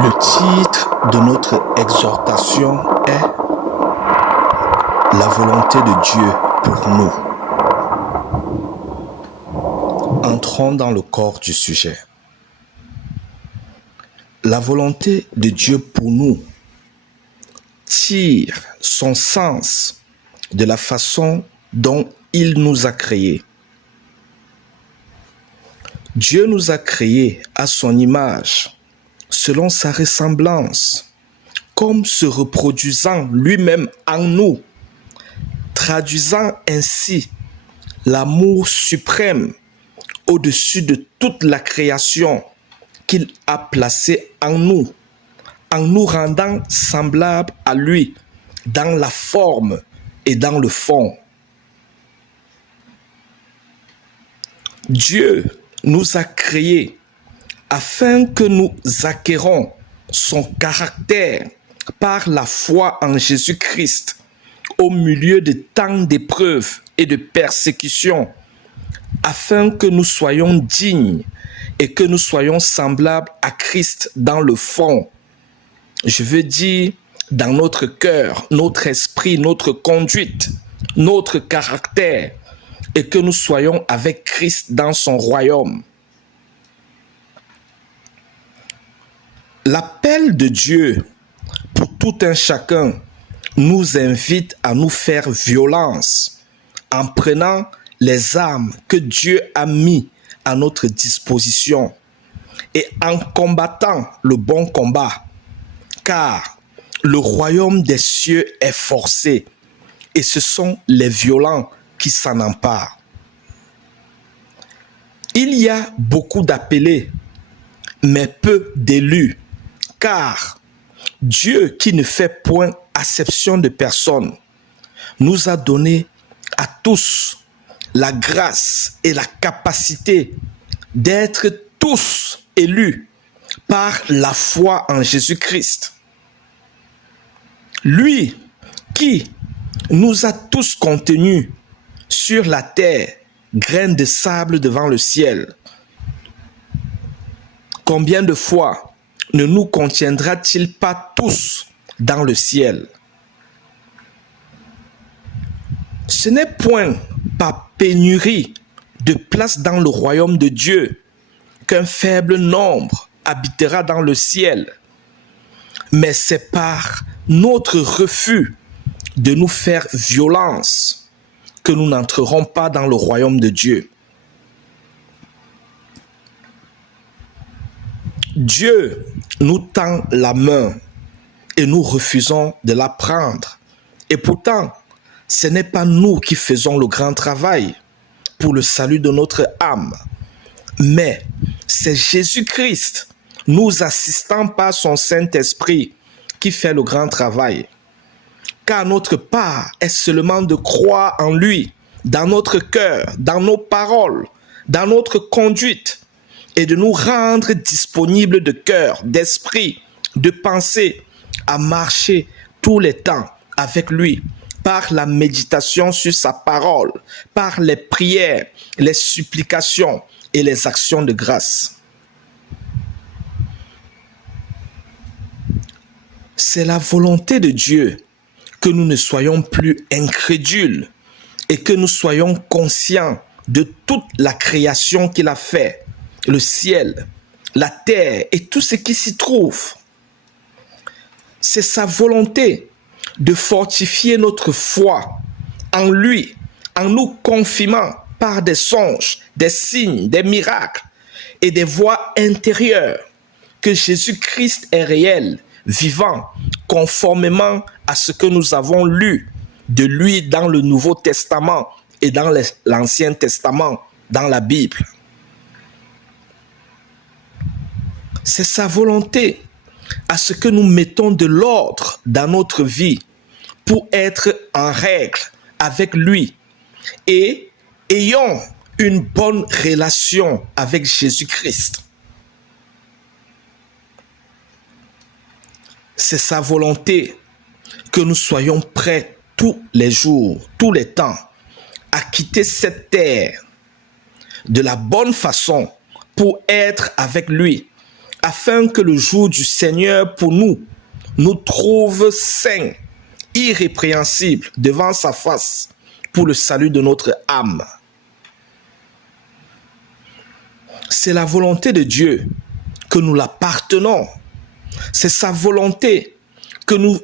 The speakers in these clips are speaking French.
Le titre de notre exhortation est La volonté de Dieu pour nous. Entrons dans le corps du sujet. La volonté de Dieu pour nous tire son sens de la façon dont il nous a créés. Dieu nous a créés à son image, selon sa ressemblance, comme se reproduisant lui-même en nous, traduisant ainsi l'amour suprême au-dessus de toute la création qu'il a placée en nous rendant semblables à lui dans la forme et dans le fond. Dieu nous a créés afin que nous acquérons son caractère par la foi en Jésus-Christ au milieu de tant d'épreuves et de persécutions, afin que nous soyons dignes et que nous soyons semblables à Christ dans le fond. Je veux dire, dans notre cœur, notre esprit, notre conduite, notre caractère, et que nous soyons avec Christ dans son royaume. L'appel de Dieu pour tout un chacun nous invite à nous faire violence en prenant les armes que Dieu a mis à notre disposition et en combattant le bon combat, car le royaume des cieux est forcé et ce sont les violents qui s'en emparent. Il y a beaucoup d'appelés, mais peu d'élus, car Dieu, qui ne fait point acception de personne, nous a donné à tous la grâce et la capacité d'être tous élus par la foi en Jésus-Christ. Lui qui nous a tous contenus sur la terre, graines de sable devant le ciel. Combien de fois ne nous contiendra-t-il pas tous dans le ciel? Ce n'est point par pénurie de place dans le royaume de Dieu qu'un faible nombre habitera dans le ciel, mais c'est par notre refus de nous faire violence que nous n'entrerons pas dans le royaume de Dieu. Dieu nous tend la main et nous refusons de la prendre. Et pourtant, ce n'est pas nous qui faisons le grand travail pour le salut de notre âme, mais c'est Jésus-Christ, nous assistant par son Saint-Esprit, qui fait le grand travail. Car notre part est seulement de croire en lui, dans notre cœur, dans nos paroles, dans notre conduite, et de nous rendre disponibles de cœur, d'esprit, de pensée, à marcher tous les temps avec lui, par la méditation sur sa parole, par les prières, les supplications et les actions de grâce. C'est la volonté de Dieu que nous ne soyons plus incrédules et que nous soyons conscients de toute la création qu'il a fait, le ciel, la terre et tout ce qui s'y trouve. C'est sa volonté de fortifier notre foi en lui, en nous confirmant par des songes, des signes, des miracles et des voix intérieures que Jésus-Christ est réel, vivant, conformément à ce que nous avons lu de lui dans le Nouveau Testament et dans l'Ancien Testament, dans la Bible. C'est sa volonté à ce que nous mettons de l'ordre dans notre vie pour être en règle avec lui et ayons une bonne relation avec Jésus-Christ. C'est sa volonté que nous soyons prêts tous les jours, tous les temps, à quitter cette terre de la bonne façon pour être avec lui afin que le jour du Seigneur pour nous trouve saints, irrépréhensibles devant sa face pour le salut de notre âme. C'est la volonté de Dieu que nous l'appartenons. C'est sa volonté que nous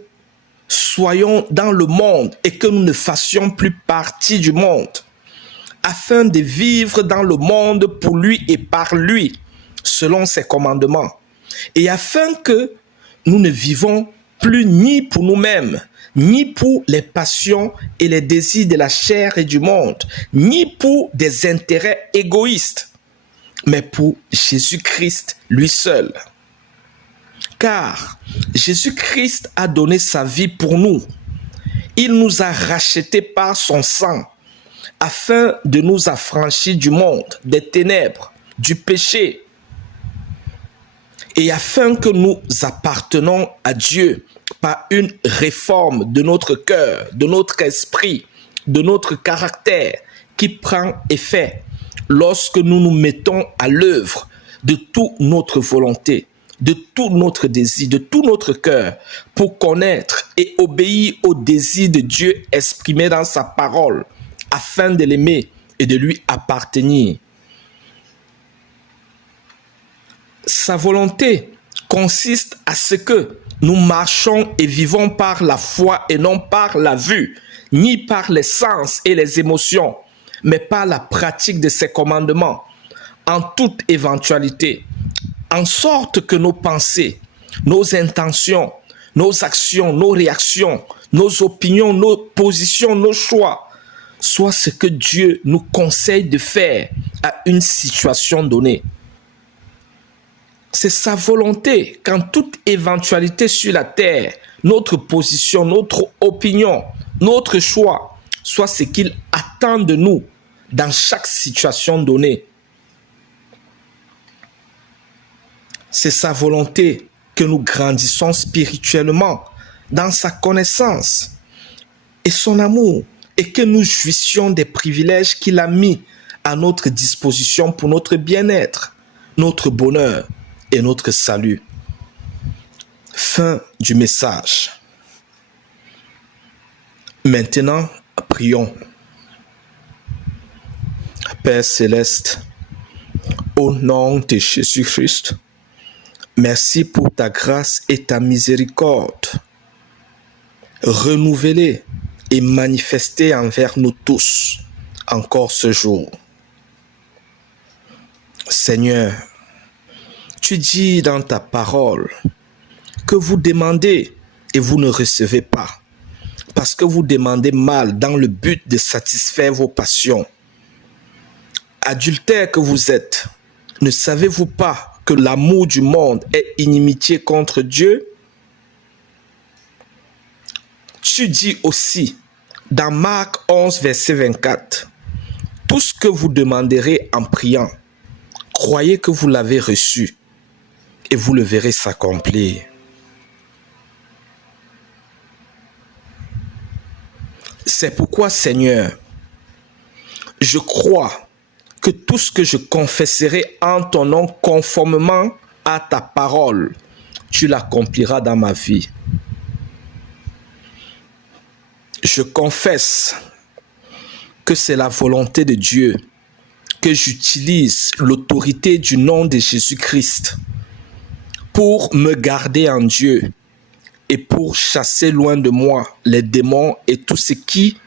soyons dans le monde et que nous ne fassions plus partie du monde, afin de vivre dans le monde pour lui et par lui, selon ses commandements, et afin que nous ne vivons plus ni pour nous-mêmes, ni pour les passions et les désirs de la chair et du monde, ni pour des intérêts égoïstes, mais pour Jésus-Christ lui seul. Car Jésus-Christ a donné sa vie pour nous. Il nous a rachetés par son sang, afin de nous affranchir du monde, des ténèbres, du péché, et afin que nous appartenons à Dieu par une réforme de notre cœur, de notre esprit, de notre caractère, qui prend effet lorsque nous nous mettons à l'œuvre de toute notre volonté, de tout notre désir, de tout notre cœur, pour connaître et obéir au désir de Dieu exprimé dans sa parole, afin de l'aimer et de lui appartenir. Sa volonté consiste à ce que nous marchons et vivons par la foi et non par la vue, ni par les sens et les émotions, mais par la pratique de ses commandements, en toute éventualité, en sorte que nos pensées, nos intentions, nos actions, nos réactions, nos opinions, nos positions, nos choix, soient ce que Dieu nous conseille de faire à une situation donnée. C'est sa volonté qu'en toute éventualité sur la terre, notre position, notre opinion, notre choix, soit ce qu'il attend de nous dans chaque situation donnée. C'est sa volonté que nous grandissons spirituellement dans sa connaissance et son amour, et que nous jouissions des privilèges qu'il a mis à notre disposition pour notre bien-être, notre bonheur et notre salut. Fin du message. Maintenant, prions. Père céleste, au nom de Jésus-Christ, merci pour ta grâce et ta miséricorde, renouvelée et manifestée envers nous tous, encore ce jour. Seigneur, tu dis dans ta parole que vous demandez et vous ne recevez pas, parce que vous demandez mal dans le but de satisfaire vos passions. Adultères que vous êtes, ne savez-vous pas que l'amour du monde est inimitié contre Dieu? Tu dis aussi dans Marc 11, verset 24, « Tout ce que vous demanderez en priant, croyez que vous l'avez reçu et vous le verrez s'accomplir. » C'est pourquoi, Seigneur, je crois que tout ce que je confesserai en ton nom conformément à ta parole, tu l'accompliras dans ma vie. Je confesse que c'est la volonté de Dieu que j'utilise l'autorité du nom de Jésus-Christ pour me garder en Dieu et pour chasser loin de moi les démons et tout ce qui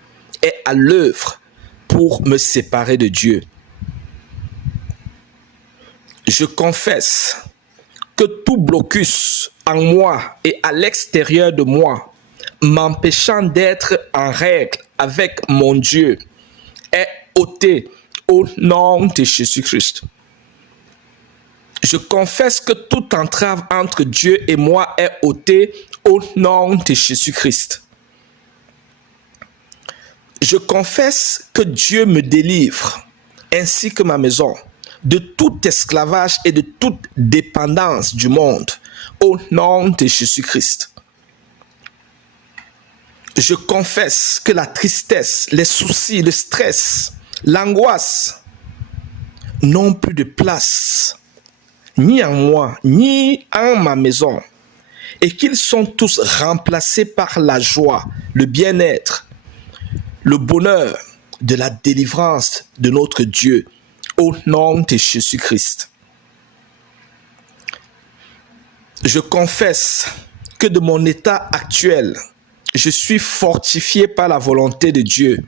est à l'œuvre pour me séparer de Dieu. Je confesse que tout blocus en moi et à l'extérieur de moi, m'empêchant d'être en règle avec mon Dieu, est ôté au nom de Jésus-Christ. Je confesse que toute entrave entre Dieu et moi est ôtée au nom de Jésus-Christ. Je confesse que Dieu me délivre, ainsi que ma maison, de tout esclavage et de toute dépendance du monde, au nom de Jésus-Christ. Je confesse que la tristesse, les soucis, le stress, l'angoisse n'ont plus de place ni en moi, ni en ma maison, et qu'ils sont tous remplacés par la joie, le bien-être, le bonheur de la délivrance de notre Dieu, au nom de Jésus-Christ. Je confesse que de mon état actuel, je suis fortifié par la volonté de Dieu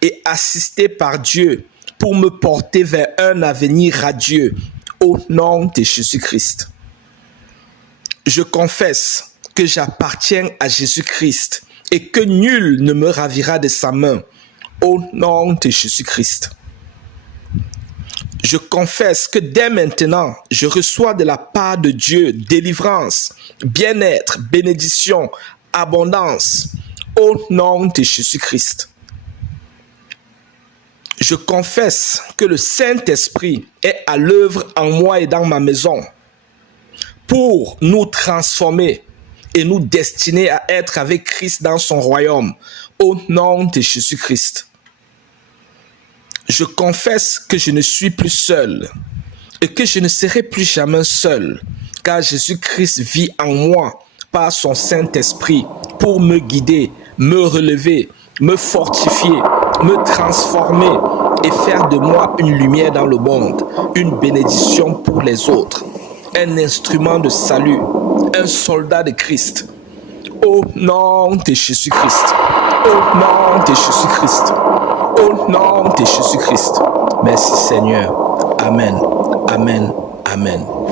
et assisté par Dieu pour me porter vers un avenir radieux au nom de Jésus-Christ. Je confesse que j'appartiens à Jésus-Christ et que nul ne me ravira de sa main au nom de Jésus-Christ. Je confesse que dès maintenant, je reçois de la part de Dieu délivrance, bien-être, bénédiction, abondance au nom de Jésus-Christ. Je confesse que le Saint-Esprit est à l'œuvre en moi et dans ma maison pour nous transformer et nous destiner à être avec Christ dans son royaume au nom de Jésus-Christ. Je confesse que je ne suis plus seul et que je ne serai plus jamais seul, car Jésus-Christ vit en moi par son Saint-Esprit pour me guider, me relever, me fortifier, me transformer et faire de moi une lumière dans le monde, une bénédiction pour les autres, un instrument de salut, un soldat de Christ. Au nom de Jésus-Christ, au nom de Jésus-Christ, au nom de Jésus-Christ. Merci Seigneur. Amen, amen, amen.